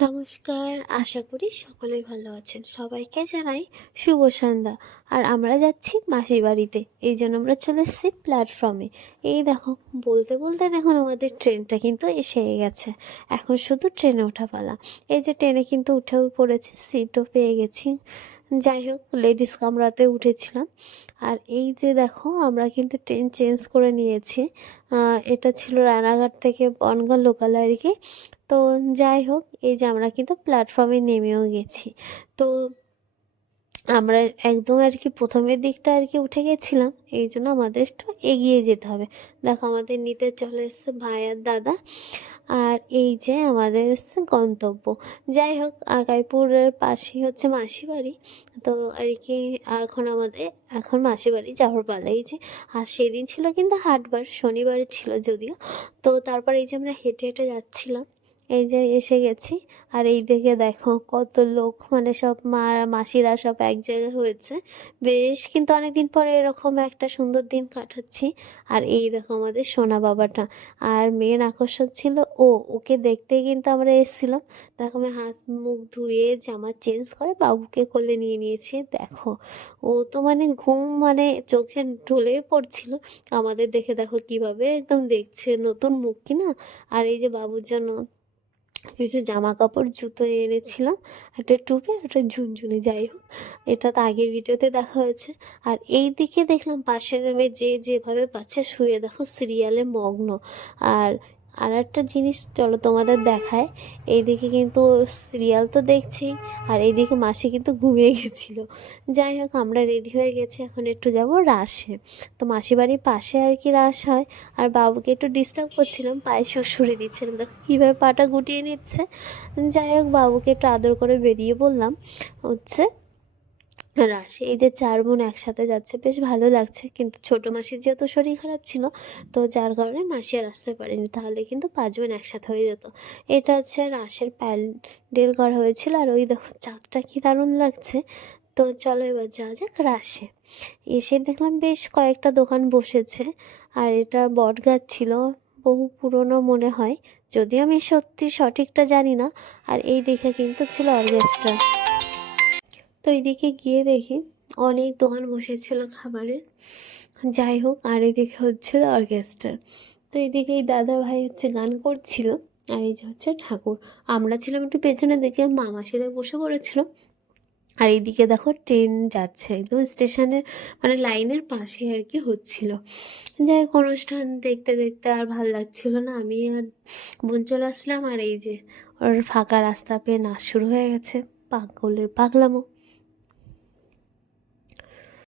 নমস্কার, আশা করি সকলেই ভালো আছেন। সবাইকে জানাই শুভ সন্ধ্যা। আর আমরা যাচ্ছি মাসি বাড়িতে। এই জন্য আমরা চলে এসেছি প্ল্যাটফর্মে এই দেখো, বলতে বলতে দেখুন আমাদের ট্রেনটা কিন্তু এসে গেছে। এখন শুধু ট্রেনে ওঠা পালা। এই যে ট্রেনে কিন্তু উঠেও পড়েছি সিটও পেয়ে গেছি। যাই হোক লেডিস কামরাতে উঠেছিলাম। আর এই যে দেখো, আমরা কিন্তু ট্রেন চেঞ্জ করে নিয়েছি। এটা ছিল রানাঘাট থেকে বনগাঁ লোকাল আর কি। তো যাই হোক, এই যে আমরা কিন্তু প্ল্যাটফর্মে নেমেও গেছি। তো আমরা একদম আর কি প্রথমের দিকটা আর কি উঠে গেছিলাম, এই জন্য আমাদের একটু এগিয়ে যেতে হবে। দেখো আমাদের নিতে চলে এসছে ভাই আর দাদা, আর এই যে আমাদের এসছে গন্তব্য। যাই হোক, আগাইপুরের পাশেই হচ্ছে মাসি বাড়ি তো আর কি এখন আমাদের, এখন মাসি বাড়ি যাওয়ার পালা। এই যে, আর সেদিন ছিল কিন্তু হাটবার, শনিবার ছিল যদিও। তো তারপর এই যে আমরা হেঁটে হেঁটে যাচ্ছিলাম এই যে এসে গেছি। আর এই দিকে দেখো কত লোক মানে সব মা মাসিরা সব এক জায়গায় হয়েছে। বেশ কিন্তু অনেকদিন পরে এরকম একটা সুন্দর দিন কাটাচ্ছি। আর এই দেখো আমাদের সোনা বাবাটা। আর মেন আকর্ষণ ছিল ও, ওকে দেখতে কিন্তু আমরা এসেছিলাম। দেখো আমি হাত মুখ ধুয়ে জামা চেঞ্জ করে বাবুকে কোলে নিয়ে নিয়েছি। দেখো, ও তো মানে ঘুম মানে চোখে ঢলে পড়ছিল। আমাদের দেখে দেখো কীভাবে একদম দেখছে নতুন মুখ কি না আর এই যে বাবুর জন্য কিছু জামা কাপড় জুতো এনেছিলাম, একটা টুপি আর একটা ঝুনঝুনি, যাই হোক। এটা তো আগের ভিডিওতে দেখা হয়েছে। আর এই দিকে দেখলাম পাশের রুমে যে যেভাবে বাচ্চা শুয়ে দেখো সিরিয়ালে মগ্ন। আর আর একটা জিনিস চলো তোমাদের দেখায়। এইদিকে কিন্তু সিরিয়াল তো দেখছি আর এইদিকে মাসি কিন্তু ঘুমিয়ে গেছিল। যাই হোক, আমরা রেডি হয়ে গেছি, এখন একটু যাব রাসে। তো মাসি বাড়ির পাশে আর কি রাস হয়, আর বাবুকে একটু ডিস্টার্ব করছিলাম, পায়ে সুড়সুড়ি দিচ্ছিলাম দেখো কীভাবে পাটা গুটিয়ে নিচ্ছে। যাই হোক, বাবুকে একটু আদর করে বেরিয়ে বললাম হচ্ছে রাশি এই যে চার বোন একসাথে যাচ্ছে, বেশ ভালো লাগছে। কিন্তু ছোট মাসির যেহেতু শরীর খারাপ ছিল, তো যার কারণে মাসি আর আসতে পারেনি। তাহলে কিন্তু পাঁচ বোন একসাথে হয়ে যেত। এটা হচ্ছে রাসের প্যান্ডেল করা হয়েছিল। আর ওই দেখো, চাঁদটা কি দারুণ লাগছে। তো চলো এবার যাওয়া যাক রাসে। এসে দেখলাম বেশ কয়েকটা দোকান বসেছে। আর এটা বট গাছ ছিল, বহু পুরনো মনে হয়। যদিও আমি সত্যি সঠিকটা জানি না। আর এই দেখে কিন্তু ছিল অর্কেস্ট্রা তো এইদিকে গিয়ে দেখি অনেক দোকান বসেছিল খাবারের যাই হোক, আর এদিকে হচ্ছিল অর্কেস্ট্রার তো এদিকে এই দাদা ভাই হচ্ছে গান করছিল, আর এই যে হচ্ছে ঠাকুর। আমরা ছিলাম একটু পেছনে দেখে মামা মামাসিরা বসে পড়েছিল। আর এইদিকে দেখো ট্রেন যাচ্ছে, একদম স্টেশনের মানে লাইনের পাশে আর কি হচ্ছিল। যাই হোক, অনুষ্ঠান দেখতে দেখতে আর ভালো লাগছিল না। আমি আর বোন চলে আসলাম, আর এই যে ওর ফাঁকা রাস্তা পেয়ে নাচ শুরু হয়ে গেছে। পাগলের পাগলামো।